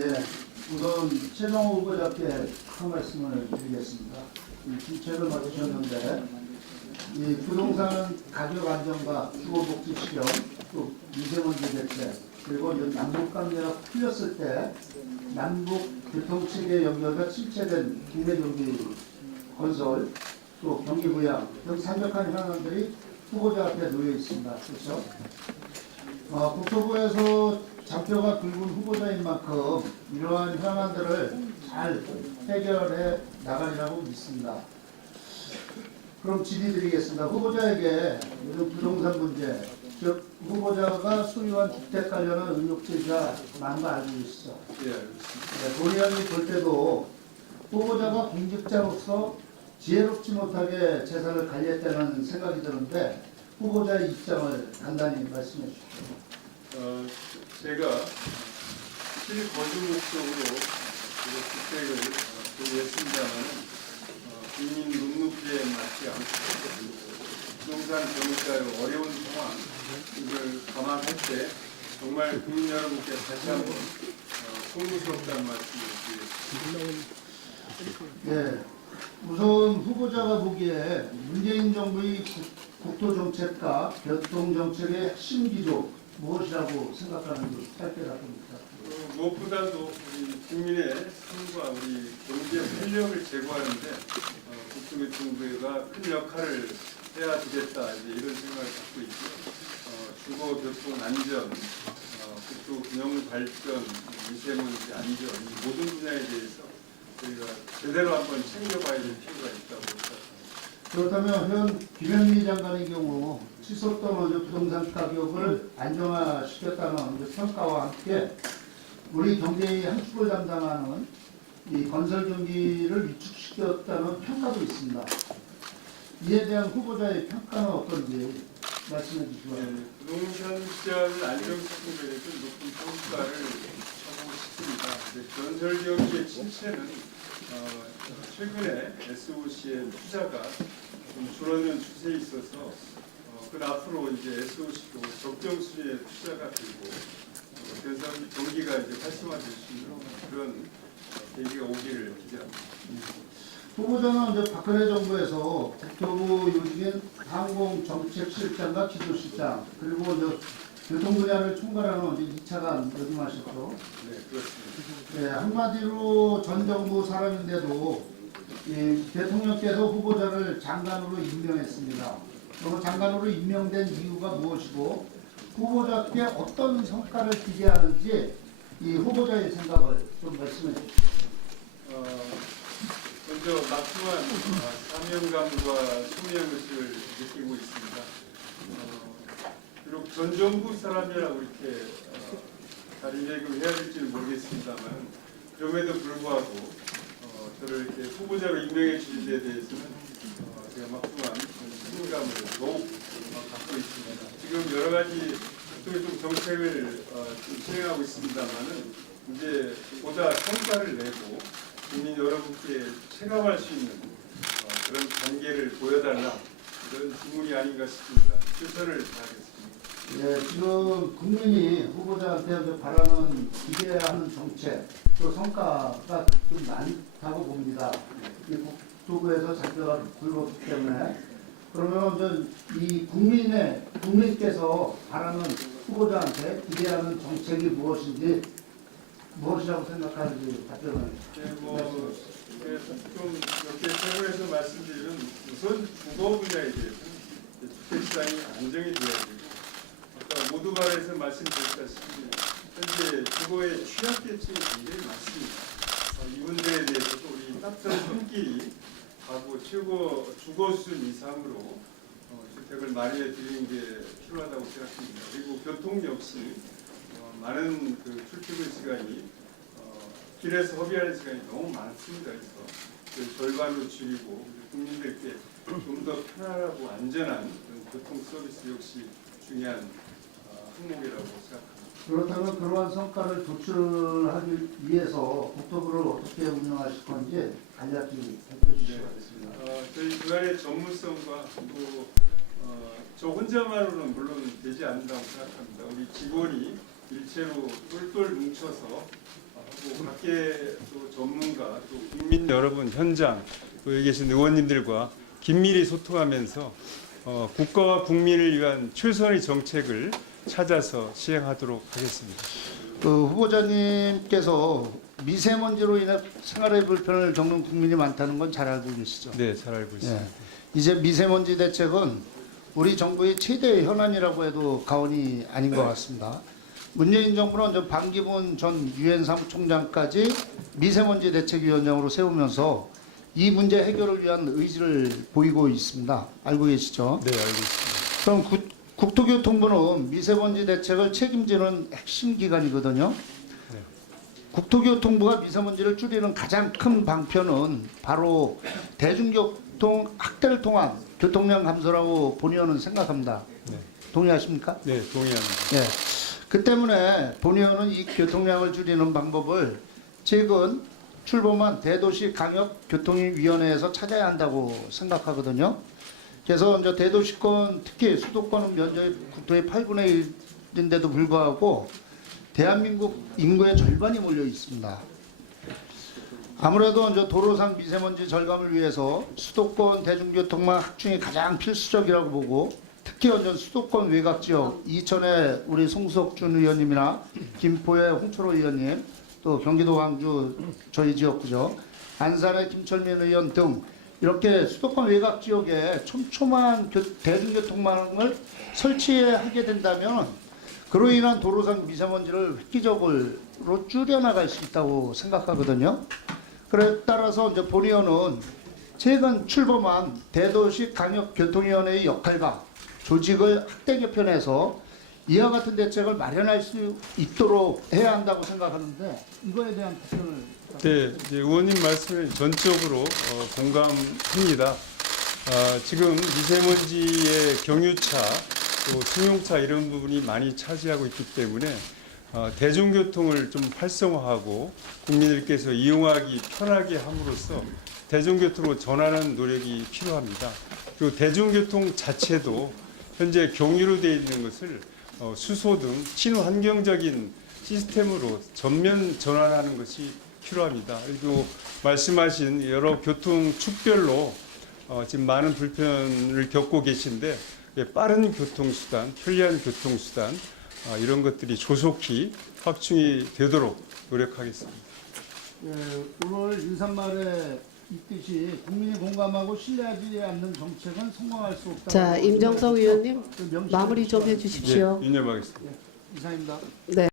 예, 우선 최종호 후보자께 한 말씀을 드리겠습니다. 이 주책을 맡으셨는데 이 부동산 가격 안정과 주거복지 실현, 또 미세먼지 대책, 그리고 남북 관계가 풀렸을 때 남북 교통체계 연결과 침체된 국내 경기 건설, 또 경기 부양 등 산적한 현안들이 후보자 앞에 놓여 있습니다. 그렇죠? 국토부에서 잡표가 굵은 후보자인 만큼 이러한 현안들을 잘 해결해 나가리라고 믿습니다. 그럼 질의드리겠습니다. 후보자에게 요즘 부동산 문제, 즉 후보자가 소유한 주택 관련한 의혹제기가 많은 거 알고 계시죠? 네, 본의원이 볼 때도 후보자가 공직자로서 지혜롭지 못하게 재산을 관리했다는 생각이 드는데 후보자의 입장을 간단히 말씀해 주십시오. 제가 실거주 목적으로 주택을 구입했습니다만 국민 눈높이에 맞지 않고 부동산 경기가의 어려운 상황 이걸 감안할 때 정말 국민 여러분께 다시 한번 송구스럽다는 말씀을 드리겠습니다. 네, 우선 후보자가 보기에 문재인 정부의 국토정책과 교통정책의 핵심 기조 무엇이라고 생각하는지 짧게 답변입니다. 무엇보다도 우리 국민의 삶과 우리 경제 활력을 제고하는데 국토교통부가 큰 역할을 해야 되겠다 이런 생각을 갖고 있고요. 주거, 교통, 안전, 국토 균형 발전, 미세먼지 안전 이 모든 분야에 대해서 저희가 제대로 한번 챙겨봐야 될 필요가 있다고 생각합니다. 그렇다면 현 김현미 장관의 경우 치솟던 부동산 가격을 안정화시켰다는 평가와 함께 우리 경제의 한 축을 담당하는 이 건설 경기를 위축시켰다는 평가도 있습니다. 이에 대한 후보자의 평가는 어떤지 말씀해 주시기 바랍니다. 부동산 시장을 안정시키는 데에서 높은 평가를 하고 싶습니다. 건설 경기의 침체는 최근에 SOC의 투자가 좀 줄어드는 추세에 있어서 그 앞으로 이제 SOC도 적정 수준의 투자가 되고 건설 경기가 이제 활성화될 수 있는 그런 계기가 오기를 기대합니다. 후보자는 이제 박근혜 정부에서 국토부 요직인 항공정책실장과 기조실장 그리고 교통 분야를 총괄하는 이제 2차관 역임하셨죠. 네, 그렇습니다. 네, 한마디로 전 정부 사람인데도 이 대통령께서 후보자를 장관으로 임명했습니다. 그리고 장관으로 임명된 이유가 무엇이고 후보자께 어떤 성과를 기대하는지 이 후보자의 생각을 좀 말씀해 주십시오. 먼저 막중한 사명감과 소명의식을 느끼고 있습니다. 비록 전 정부 사람이라고 이렇게 자리매김을 해야 될지는 모르겠습니다만 그럼에도 불구하고 저를 이렇게 후보자로 임명해 주신 데 대해서는 제가 막중한 책임감을 더욱 갖고 있습니다. 지금 여러 가지 좀 정책을 좀 진행하고 있습니다만은 이제 보다 성과를 내고 국민 여러분께 체감할 수 있는 그런 단계를 보여달라 이런 주문이 아닌가 싶습니다. 최선을 다하겠습니다. 네, 지금 국민이 후보자한테 바라는 기대하는 정책 또 성과가 좀 많다고 봅니다. 이 국토부에서 잡표가 굵었기 때문에 그러면 이 국민께서 바라는 후보자한테 기대하는 정책이 무엇이라고 생각하는지 답변을. 좀 이렇게 세부에서 말씀드리면 우선 주거 분야에 대해서는 주택시장이 안정이 되어야 되고 아까 모두 발에서 말씀드렸다시피 현재 주거의 취약계층이 굉장히 많습니다. 이 문제에 대해서도 우리 따뜻한 손길이 가구 최고 주거 수준 이상으로 주택을 마련해 드리는 게 필요하다고 생각합니다. 그리고 교통 역시 많은 그 출퇴근 시간이 길에서 허비하는 시간이 너무 많습니다. 그래서 그 절반으로 줄이고 국민들께 좀 더 편안하고 안전한 교통 서비스 역시 중요한 항목이라고 생각합니다. 그렇다면 그러한 성과를 도출하기 위해서 국토부를 어떻게 운영하실 건지 간략히 발표해 주시기 바랍니다. 저희 그간의 전문성과 또 저 혼자만으로는 물론 되지 않는다고 생각합니다. 우리 직원이 일체로 똘똘 뭉쳐서 하고 밖에 또 전문가 또 국민 여러분 현장 또 여기 계신 의원님들과 긴밀히 소통하면서 국가와 국민을 위한 최선의 정책을 찾아서 시행하도록 하겠습니다. 그 후보자님께서 미세먼지로 인해 생활의 불편을 겪는 국민이 많다는 건 잘 알고 계시죠? 네, 잘 알고 있습니다. 예. 이제 미세먼지 대책은 우리 정부의 최대 현안이라고 해도 과언이 아닌 것 같습니다. 문재인 정부는 저 반기문 전 유엔 사무총장까지 미세먼지 대책위원장으로 세우면서 이 문제 해결을 위한 의지를 보이고 있습니다. 알고 계시죠? 네, 알고 있습니다. 그럼 국토교통부는 미세먼지 대책을 책임지는 핵심 기관이거든요. 네. 국토교통부가 미세먼지를 줄이는 가장 큰 방편은 바로 대중교통 확대를 통한 교통량 감소라고 본의원은 생각합니다. 네. 동의하십니까? 네, 동의합니다. 예. 그 때문에 본의원은 이 교통량을 줄이는 방법을 최근 출범한 대도시 강역교통위원회에서 찾아야 한다고 생각하거든요. 그래서 이제 대도시권, 특히 수도권은 면적이 국토의 8분의 1인데도 불구하고 대한민국 인구의 절반이 몰려 있습니다. 아무래도 이제 도로상 미세먼지 절감을 위해서 수도권 대중교통망 확충이 가장 필수적이라고 보고, 특히 이제 수도권 외곽 지역, 이천의 우리 송석준 의원님이나 김포의 홍철호 의원님, 또 경기도 광주 저희 지역구죠, 안산의 김철민 의원 등 이렇게 수도권 외곽 지역에 촘촘한 대중교통망을 설치하게 된다면 그로 인한 도로상 미세먼지를 획기적으로 줄여나갈 수 있다고 생각하거든요. 그래 따라서 이제 본의원은 최근 출범한 대도시 강역교통위원회의 역할과 조직을 확대 개편해서 이와 같은 대책을 마련할 수 있도록 해야 한다고 생각하는데, 이거에 대한 답변을. 네, 이제 의원님 말씀에 전적으로 공감합니다. 지금 미세먼지의 경유차, 또 승용차 이런 부분이 많이 차지하고 있기 때문에 대중교통을 좀 활성화하고 국민들께서 이용하기 편하게 함으로써 대중교통으로 전환하는 노력이 필요합니다. 그리고 대중교통 자체도 현재 경유로 되어 있는 것을 수소 등 친환경적인 시스템으로 전면 전환하는 것이 필요합니다. 그리고 말씀하신 여러 교통 축별로 지금 많은 불편을 겪고 계신데, 빠른 교통수단, 편리한 교통수단 이런 것들이 조속히 확충이 되도록 노력하겠습니다. 예, 오늘 인사말에 있듯이 국민이 공감하고 신뢰하지 않는 정책은 성공할 수 없다. 자, 임정석 의원님 마무리 좀 해주십시오. 네, 유념하겠습니다. 이상입니다. 네.